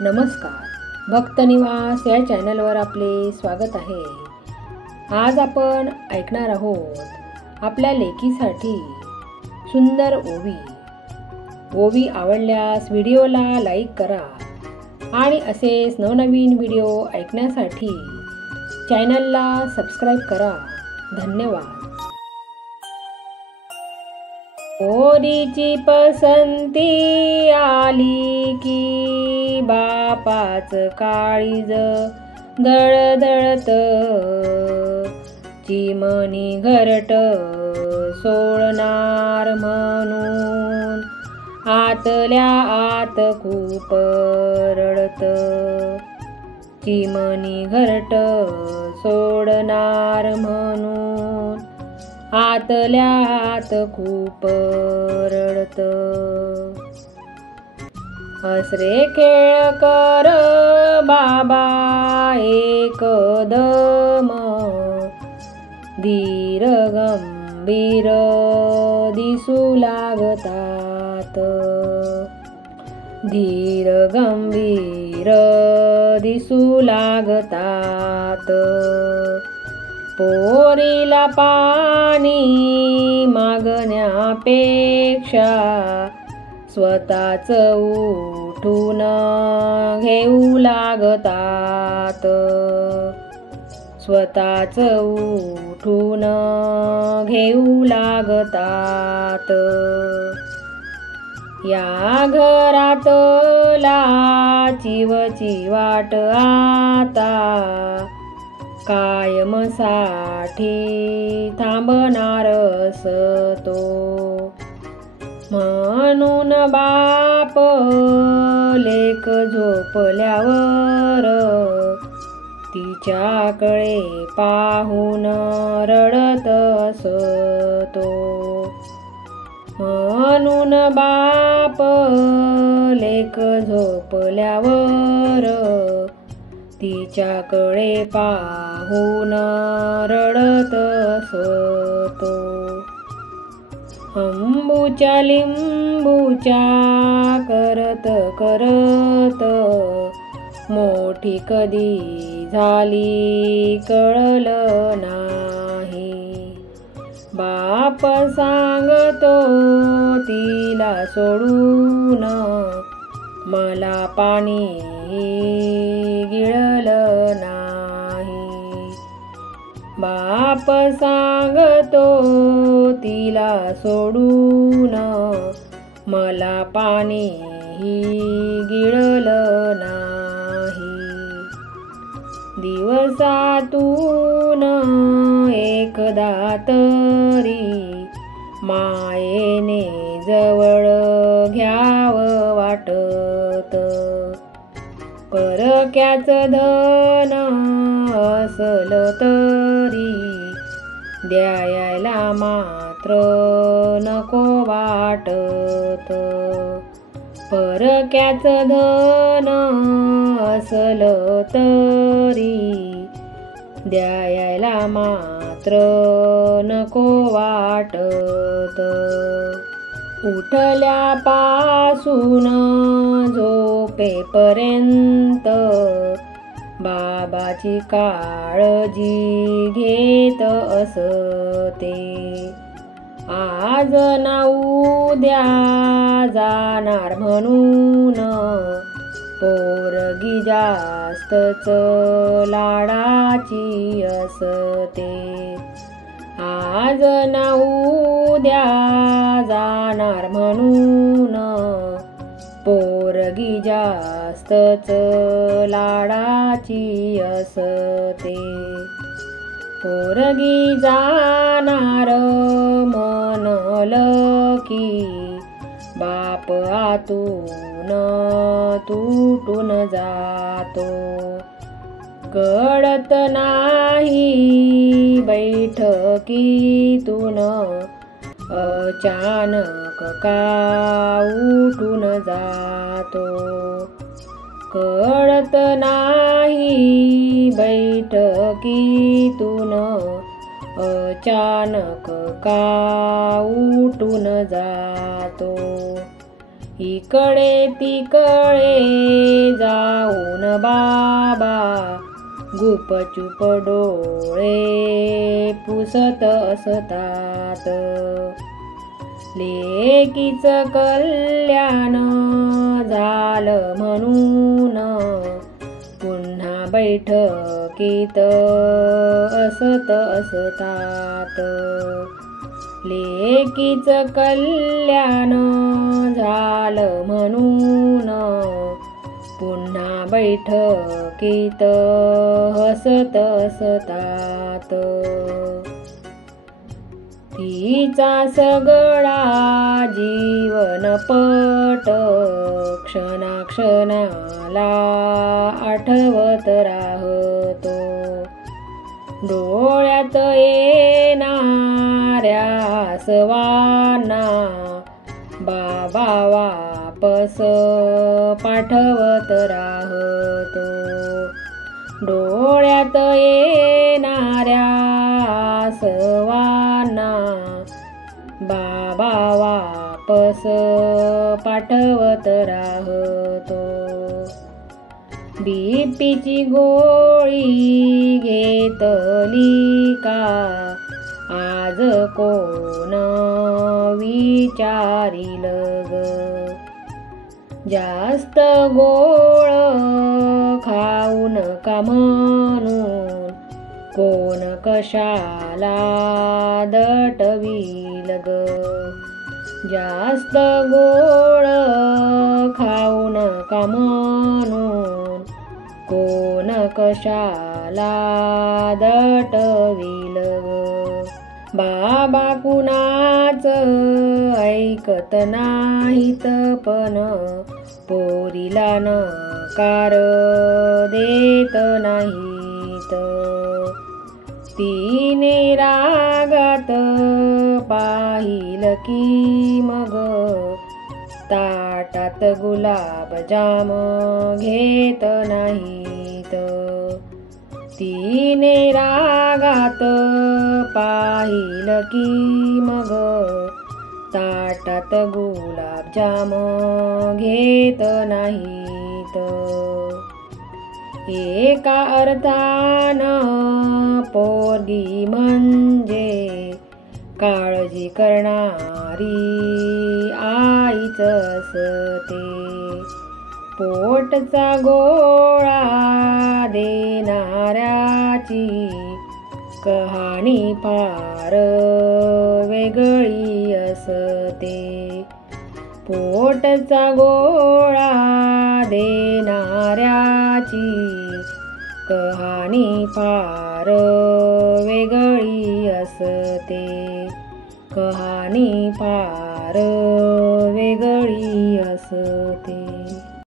नमस्कार, भक्तनिवास या चॅनलवर आपले स्वागत आहे. आज आपण ऐकणार आहोत आपल्या लेकीसाठी सुंदर ओवी. ओवी आवडल्यास व्हिडिओला लाईक करा आणि असेच नवनवीन व्हिडिओ ऐकण्यासाठी चॅनलला सबस्क्राईब करा. धन्यवाद. पोरीची पसंती आली की बापाच काळीज दळदळत, चिमणी घरट सोडणार म्हणून आतल्या आत खूप रडत. चिमणी घरट सोडणार म्हणून आतल्या आत खूप रडत. हसरे खेळ कर बाबा एकदम, धीर गंभीर दिसू लागतात. धीर गंभीर दिसू लागतात. पोरीला पाणी मागण्यापेक्षा स्वतःच उठून घेऊ लागतात. स्वतःच उठून घेऊ लागतात. या घरात चिवचिवाट आता कायमसाठी थांबणार असतो. म्हणून बाप लेक झोपल्यावर तिच्याकडे पाहून रडत असतो. म्हणून बाप लेक झोपल्यावर तिच्याकडे पाहून रडत असतो. अंबूच्या लिंबूच्या करत करत मोठी कधी झाली कळलं नाही. बाप सांगतो तिला सोडून, मला पाणी गिळलं नाही. बाप सांगतो तिला सोडून, मला पाणी गिळलं नाही. दिवसातून एकदा तरी मायेने जवळ घ्यावं वाटत. परक्याच धन असलं तरी द्यायला मात्र नको वाटत. परक्याच धन असलं तरी द्यायला मात्र नको वाटत. उठल्यापासून झोपेपर्यंत बाबाची काळजी घेत असते. आज ना उद्या जाणार म्हणून पोरगी जास्तच लाडाची असते. आज ना उद्या जाणार म्हणून पोरगी जास्तच लाडाची असते. पोरगी जाणार म्हणलं की बाप आतून तुटून जातो. कळत नाही बैठकीतून अचानक का उठून जातो. कळत नाही बैठकीतून अचानक का उठून जातो. इकडे तिकडे जाऊन बाबा गुपचूप डोळे पुसत असतात. लेकीचं कल्याण झालं म्हणून पुन्हा बैठकीत असतात. लेकीचं कल्याण झालं म्हणून पुन्हा बैठकीत असतात. तिचा सगळा जीवनपट क्षणाक्षणाला आठवत राहतो. डोळ्यात येणाऱ्या आसवांना बाबा वापस पाठवत राहतो. डोळ्यात येणाऱ्या आसवांना बाबा वापस पाठवत राहतो. बीपीची गोळी घेतली का आज कोण विचारील ग. जास्त गोळ खाऊ नका म्हणून कोण कशाला दटवील ग. जास्त गोळ खाऊ नका म्हणून कोण कशाला दटवील ग. बाबा कुणाच ऐकत नाहीत पण पोरीला नकार देत नाहीत. तिने रागात पाहिलं की मग ताटात गुलाबजाम घेत नाहीत. तिने रागात पाहिलं की मग ताटात गुलाबजाम घेत नाहीत. एका अर्थानं पोरगी म्हणजे काळजी करणारी आईच असते. पोटचा गोळा देणाऱ्याची कहाणी फार वेगळी असते. पोटचा गोळा देणाऱ्याची कहाणी फार वेगळी असते. कहाणी फार वेगळी असते.